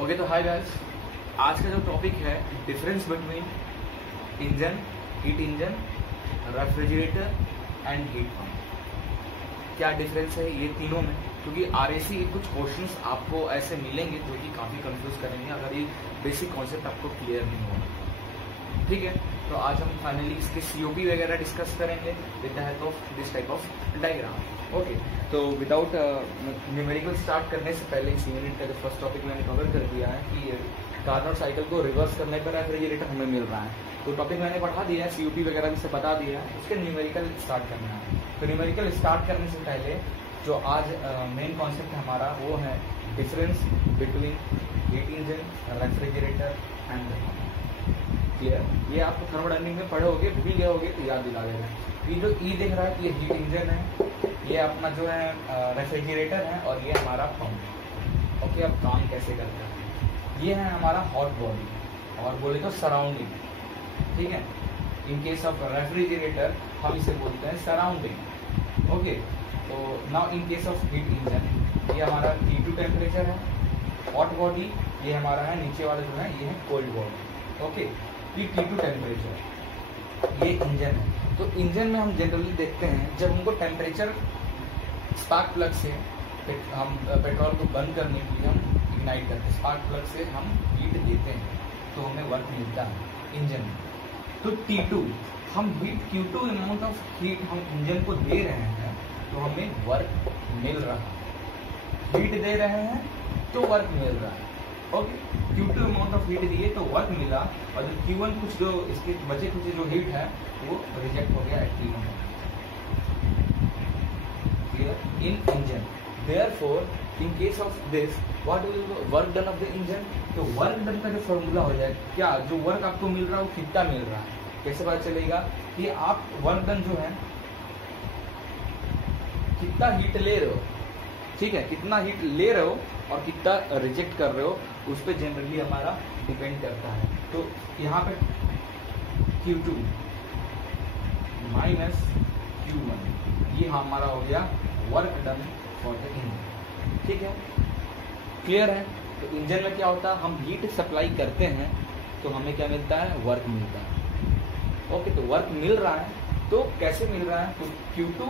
Okay तो hi guys, आज का जो टॉपिक है difference between engine, heat engine, refrigerator and heat pump. क्या डिफरेंस है ये तीनों में, क्योंकि आरएसी कुछ क्वेश्चंस आपको ऐसे मिलेंगे जो कि काफ़ी कंफ्यूज करेंगे अगर ये बेसिक कॉन्सेप्ट आपको क्लियर नहीं होगा। ठीक है, तो आज हम फाइनली इसके सीओपी वगैरह डिस्कस करेंगे with the help of this type of diagram. Okay, तो विदाउट न्यूमेरिकल स्टार्ट करने से पहले इस यूनिट का जो फर्स्ट टॉपिक मैंने कवर कर दिया है कि कार्नोट साइकिल को रिवर्स करने पर रेफ्रिजरेटर हमें मिल रहा है, तो टॉपिक मैंने पढ़ा दिया है, सीओपी वगैरह भी से बता दिया है। उसके न्यूमेरिकल स्टार्ट करना है। तो न्यूमेरिकल स्टार्ट करने से पहले जो आज मेन कॉन्सेप्ट हमारा वो है difference between heat engine, refrigerator and clear. ये आपको थर्मोडायनामिक्स में पढ़े होगे, भूल गए होगे तो याद दिला देना। ये जो ई दिख रहा है ये हीट इंजन है, ये अपना जो है रेफ्रिजरेटर है और ये हमारा पंप। ओके, अब काम कैसे करता है, ये है हमारा हॉट बॉडी और बोले तो सराउंडिंग। ठीक है, इन केस ऑफ रेफ्रिजरेटर हम इसे बोलते हैं सराउंडिंग। ओके, तो now in case of heat engine ये हमारा T2 टेम्परेचर है, हॉट बॉडी ये हमारा है, नीचे वाला जो है ये है कोल्ड बॉडी। ओके, ये T2 टेम्परेचर, ये इंजन है। तो इंजन में हम जनरली देखते हैं जब हमको टेम्परेचर स्पार्क प्लग से हम पेट्रोल को बंद करने के लिए हम इग्नाइट करते हैं, स्पार्क प्लग से हम हीट देते हैं तो हमें वर्क मिलता है इंजन में। तो T2 हम heat Q2 amount of heat हम इंजन को दे रहे हैं तो हमें वर्क मिल रहा है, हीट दे रहे हैं तो वर्क मिल रहा है। Okay, Q2 amount of heat दिए तो वर्क मिला और जो Q1 कुछ जो इसके बचे कुछ जो हीट है वो रिजेक्ट हो गया at T1 in engine. Therefore in case of this what will work done of the engine, तो वर्क डन का जो फॉर्मूला हो जाए, क्या जो वर्क आपको मिल रहा है वो कितना मिल रहा है, कैसे पता चलेगा कि आप वर्क डन जो है कितना हीट ले रहे हो। ठीक है, कितना हीट ले रहे हो और कितना रिजेक्ट कर रहे हो उस पर जनरली हमारा डिपेंड करता है। तो यहाँ पे Q2 माइनस Q1 ये हमारा हो गया work done for the engine. ठीक है, क्लियर है। तो इंजन में क्या होता है, हम हीट सप्लाई करते हैं तो हमें क्या मिलता है, वर्क मिलता है। ओके, तो वर्क मिल रहा है तो कैसे मिल रहा है, तो Q2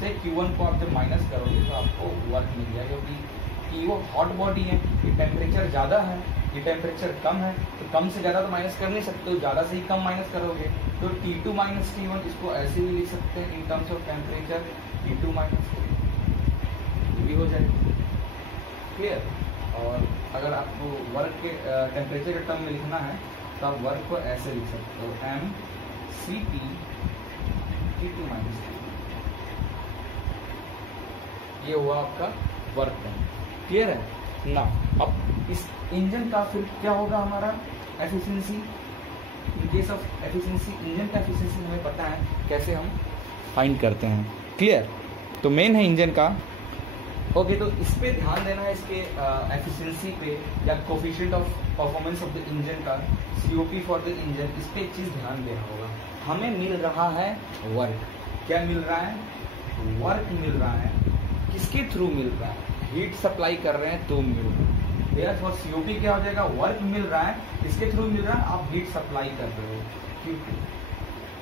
से Q1 को आप जब माइनस करोगे तो आपको वर्क मिल जाएगा, क्योंकि वो हॉट बॉडी है, ये टेम्परेचर ज़्यादा है, ये टेम्परेचर कम है, तो कम से ज़्यादा तो माइनस कर नहीं सकते हो, ज़्यादा से ही कम माइनस करोगे तो T2 माइनस T1 इसको ऐसे भी लिख सकते हैं in terms of temperature T2 minus ये भी हो जाएगा। क्लियर। और अगर आपको वर्क के टेम्परेचर के टर्म में लिखना है तो आप वर्क को ऐसे लिख सकते हो mCp T2 माइनस T1, ये हुआ आपका वर्क डन। क्लियर है ना। अब इस इंजन का फिर क्या होगा हमारा efficiency. In case of efficiency, engine का एफिशिएंसी हमें पता है कैसे हम फाइंड करते हैं। क्लियर, तो मेन है इंजन का। ओके, तो इस पे ध्यान देना है, इसके एफिशिएंसी पे या coefficient of performance of the engine का, सीओपी फॉर द इंजन, इस पे एक चीज ध्यान देना होगा। हमें मिल रहा है वर्क, क्या मिल रहा है, वर्क मिल रहा है, किसके थ्रू मिल रहा है, हीट सप्लाई कर रहे हैं तो मिल रहा है। देयरफॉर सीओपी क्या हो जाएगा, वर्क मिल रहा है, किसके थ्रू मिल रहा है, आप हीट सप्लाई कर रहे हो Q2,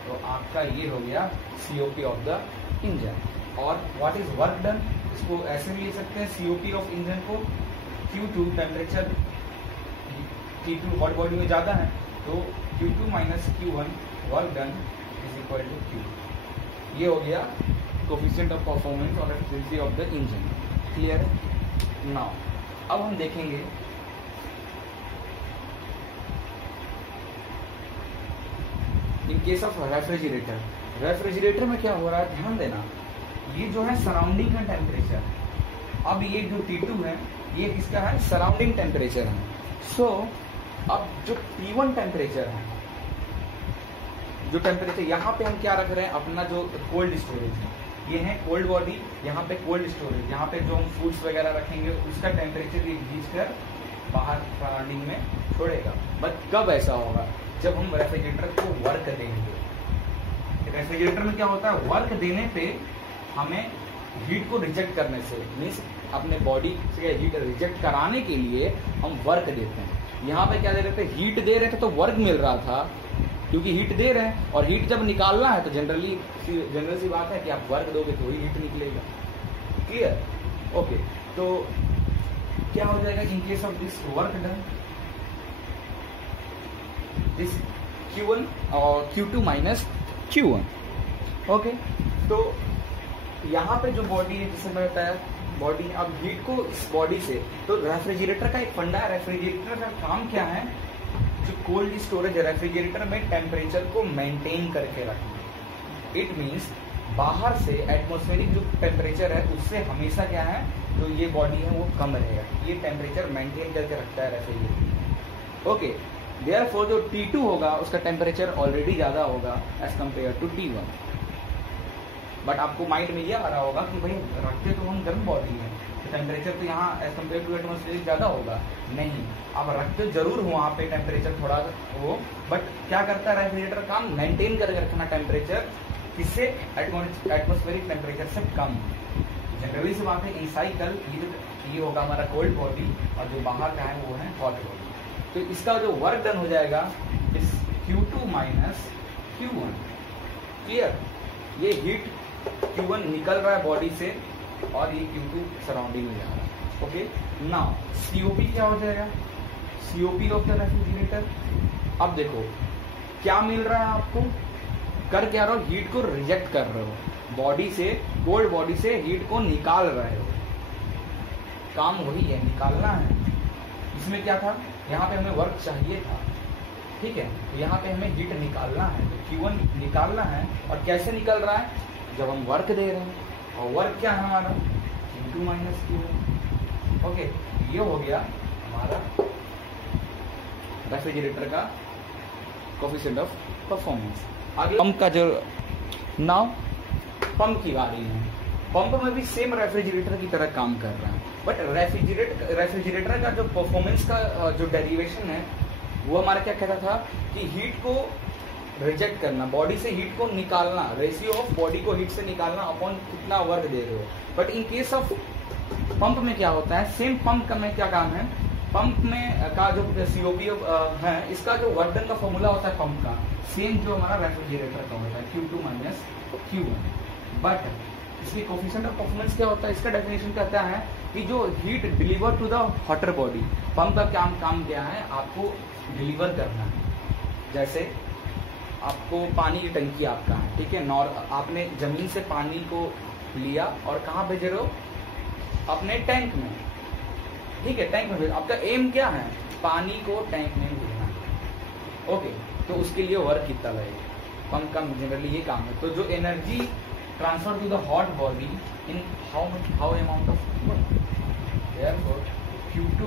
तो आपका ये हो गया सीओपी ऑफ द इंजन। और व्हाट इज वर्क डन, इसको ऐसे भी लिख सकते हैं सीओपी ऑफ इंजन को Q2 temperature T2 hot body में ज्यादा है तो Q2 minus Q1 work done is equal to Q। ये हो गया कोफिशिएंट ऑफ परफॉर्मेंस और efficiency of the engine. Clear है। नाउ अब हम देखेंगे in case of refrigerator. Refrigerator में क्या हो रहा है, ध्यान देना, ये जो है सराउंडिंग का टेम्परेचर। अब ये जो T2 है ये किसका है, सराउंडिंग टेम्परेचर है। सो अब जो T1 टेम्परेचर है, जो टेम्परेचर यहाँ पे हम क्या रख रहे हैं, अपना जो कोल्ड स्टोरेज है, ये है कोल्ड बॉडी, यहाँ पे कोल्ड स्टोरेज, यहाँ पे जो हम फूड्स वगैरह रखेंगे उसका टेम्परेचर ये खींच कर बाहर सराउंडिंग में छोड़ेगा। बट कब ऐसा होगा, जब हम रेफ्रिजरेटर को वर्क देंगे। रेफ्रिजरेटर में क्या होता है, वर्क देने पे हमें हीट को रिजेक्ट करने से, मीन्स अपने बॉडी से हीट रिजेक्ट कराने के लिए हम वर्क देते हैं। यहाँ पे क्या दे रहे थे, हीट दे रहे थे तो वर्क मिल रहा था, क्योंकि हीट दे रहे हैं, और हीट जब निकालना है तो जनरल सी बात है कि आप वर्क दोगे तो ही हीट निकलेगा। क्लियर? ओके, तो क्या हो जाएगा इन case of this work done, this Q1 और Q2 माइनस Q1। ओके, तो यहाँ पे जो बॉडी है, जिसे मैं बताया बॉडी, अब हीट को इस बॉडी से, तो रेफ्रिजरेटर का एक फंडा है, रेफ्रिजरेटर का काम क्या है, जो कोल्ड स्टोरेज है रेफ्रिजरेटर में टेम्परेचर को मेंटेन करके रखना। इट मीन्स बाहर से एटमॉस्फेरिक जो टेम्परेचर है उससे हमेशा क्या है, जो ये बॉडी है वो कम रहेगा, ये टेम्परेचर मेंटेन करके रखता है रेफ्रिजरेटर। ओके, देयरफॉर जो T2 होगा उसका टेम्परेचर ऑलरेडी ज्यादा होगा as compare to T1। But आपको माइंड में ये आ रहा होगा कि भाई रखते तो हम गर्म बॉडी है, तो टेम्परेचर तो यहाँ एज कम्पेयर टू एटमॉस्फेयर ज्यादा होगा। नहीं, आप रखते जरूर हो वहाँ पे टेम्परेचर थोड़ा वो, बट क्या करता है रेफ्रिजरेटर, काम मेंटेन करके रखना टेम्परेचर, किससे, एटमॉस्फेरिक टेम्परेचर से कम। जनरली से बात है, इनसाइकल ये होगा हमारा कोल्ड बॉडी, और जो बाहर का है वो है हॉट बॉडी। तो इसका जो वर्क डन हो जाएगा इस Q2 माइनस Q1। क्लियर? ये हीट Q1 निकल रहा है बॉडी से और ये Q2 सराउंडिंग में जा रहा है। ओके, नाउ COP क्या हो जाएगा, COP ऑफ द रेफ्रिजरेटर। अब देखो क्या मिल रहा है आपको, कर क्या रहे हो, हीट को रिजेक्ट कर रहे हो बॉडी से, कोल्ड बॉडी से हीट को निकाल रहे हो, काम वही है, निकालना है। इसमें क्या था, यहाँ पे हमें वर्क चाहिए था, ठीक है, तो यहाँ पे हमें हीट निकालना है, तो Q1 निकालना है, और कैसे निकल रहा है, जब हम वर्क दे रहे हैं, और वर्क क्या है हमारा Q2 माइनस Q1। ओके, ये हो गया हमारा रेफ्रिजरेटर का कोफिशिएंट ऑफ परफॉर्मेंस। आगे पंप का जो, नाउ पंप की बारी है, पंप में भी सेम रेफ्रिजरेटर की तरह काम कर रहा है, बट रेफ्रिजरेटर का जो परफॉर्मेंस का जो डेरिवेशन है वो हमारा क्या कहता था कि हीट को रिजेक्ट करना, बॉडी से हीट को निकालना, रेशियो ऑफ बॉडी को हीट से निकालना अपॉन कितना वर्क दे रहे हो। But in case of pump में क्या होता है, सेम पंप का में क्या काम है, पंप में का जो COP है, इसका जो वर्क डन का फॉर्मूला होता है पंप का, सेम जो हमारा रेफ्रिजरेटर का होता है Q2 माइनस Q1। बट इसकी कोफिशिएंट ऑफ परफॉर्मेंस क्या होता है, इसका डेफिनेशन कहता है कि जो heat deliver to the hotter body, pump का काम क्या है, आपको डिलीवर करना है। जैसे आपको पानी की टंकी आपका है, ठीक है, आपने जमीन से पानी को लिया और कहाँ भेज रहे हो, अपने टैंक में, ठीक है, टैंक में भेज, आपका एम क्या है, पानी को टैंक में भेजना है। ओके, तो उसके लिए वर्क कितना लगेगा, पंप का जनरली ये काम है। तो जो energy transfer to the hot body in how amount of work, therefore Q2,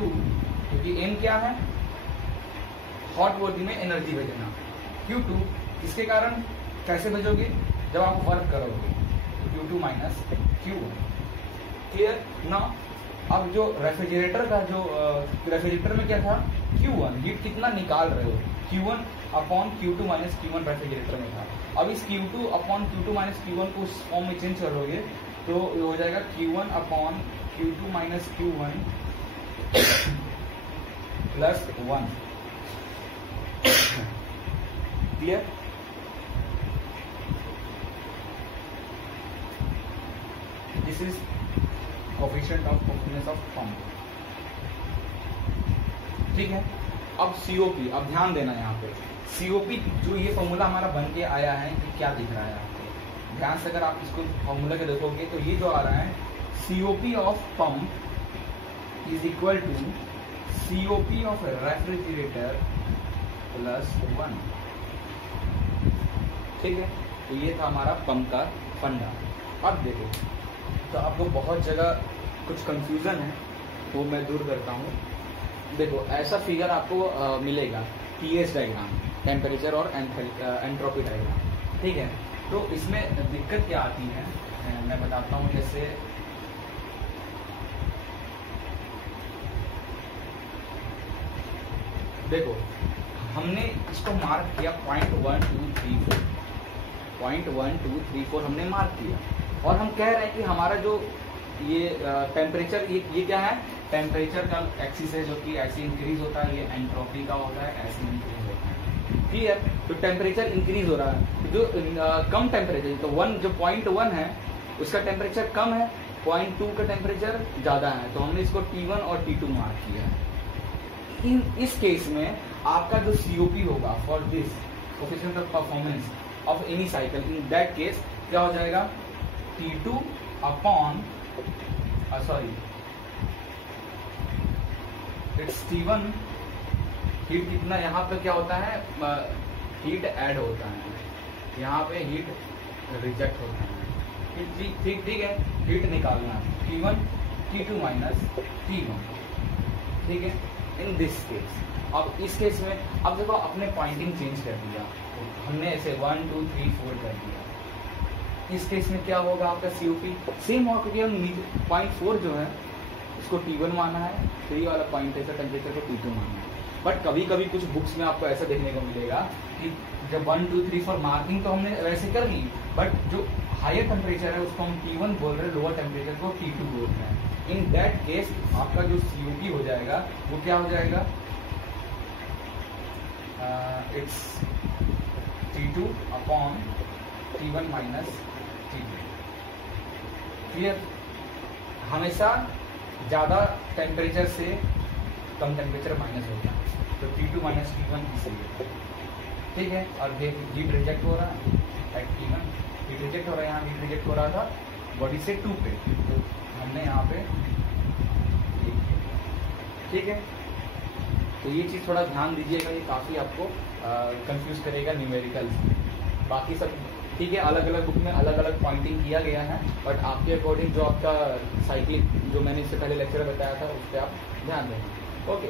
क्योंकि एम क्या है, हॉट बॉडी में एनर्जी भेजना, Q2 इसके कारण कैसे भेजोगे, जब आप वर्क करोगे, Q2 माइनस Q1। क्लियर ना? अब जो रेफ्रिजरेटर का जो रेफ्रिजरेटर में क्या था, Q1 हीट कितना निकाल रहे हो, Q1 upon Q2 minus Q1 refrigerator में था। अब इस Q2 upon Q2 minus Q1 को उस फॉर्म में चेंज करोगे तो ये हो जाएगा Q1 upon Q2 minus Q1 plus 1। Clear? This is coefficient of performance of pump. ठीक है, अब COP, अब ध्यान देना यहाँ पे COP जो ये फॉर्मूला हमारा बन के आया है, ये क्या दिख रहा है आपको, ध्यान से अगर आप इसको फॉर्मूला के देखोगे तो ये जो आ रहा है COP of pump is equal to COP of refrigerator plus 1। ठीक है, तो ये था हमारा पंप का फंडा। अब देखो, तो आपको बहुत जगह कुछ कंफ्यूजन है, वो मैं दूर करता हूँ। देखो ऐसा फिगर आपको मिलेगा, TS डायग्राम, टेम्परेचर और एंट्रोपी डायग्राम। ठीक है, तो इसमें दिक्कत क्या आती है मैं बताता हूँ। जैसे देखो, हमने इसको मार्क किया 0.1234 हमने मार्क किया। और हम कह रहे हैं कि हमारा जो ये टेम्परेचर, ये क्या है, टेम्परेचर का एक्सिस है जो कि ऐसे इंक्रीज होता है, ये एंट्रोपी का होता है, ऐसे इंक्रीज होता है। ठीक है, तो टेम्परेचर इंक्रीज हो रहा है, जो कम टेम्परेचर, तो 1 जो 0.1 है उसका टेम्परेचर कम है, 0.2 का टेम्परेचर ज्यादा है, तो हमने इसको T1 और T2 मार्क किया है। इस केस में आपका जो COP होगा for this coefficient of performance of any cycle, in that case क्या हो जाएगा, T2 upon sorry it's T1, heat कितना, यहाँ पे क्या होता है, हीट ऐड होता है, यहाँ पे हीट रिजेक्ट होता है। ठीक है, हीट निकालना है, T1 T2 माइनस T1। ठीक है, इन दिस केस। अब इस केस में अब देखो अपने पॉइंटिंग चेंज कर दिया, हमने ऐसे 1 2 3 4 कर दिया। इस केस में क्या होगा आपका COP सेम होगा, क्योंकि हम 0.4 जो है इसको T1 माना है, 3 वाला पॉइंट ऐसा टेम्परेचर को T2 माना है। बट कभी कभी कुछ बुक्स में आपको ऐसा देखने को मिलेगा कि जब 1 2 3 4 मार्किंग तो हमने वैसे कर ली, बट जो हायर टेम्परेचर है उसको हम T1 बोल रहे हैं, लोअर टेम्परेचर को T2 बोल रहे हैं। इन दैट केस आपका जो COP हो जाएगा वो क्या हो जाएगा, it's T2 upon T1 minus T2। Clear, हमेशा ज्यादा टेम्परेचर से कम टेम्परेचर माइनस होता है, तो T2 माइनस T1 इसलिए। ठीक है, और हीट रिजेक्ट हो रहा है एट T1, हीट रिजेक्ट हो रहा है, यहाँ हीट रिजेक्ट हो रहा था बॉडी से 2 पे, तो हमने यहाँ पे। ठीक है, तो ये चीज थोड़ा ध्यान दीजिएगा, ये काफी आपको कंफ्यूज करेगा न्यूमेरिकल्स। बाकी सब ठीक है, अलग अलग बुक में अलग अलग पॉइंटिंग किया गया है, बट आपके अकॉर्डिंग जो आपका साइक्लिक जो मैंने इससे पहले लेक्चर बताया था उस पर आप ध्यान दें। ओके।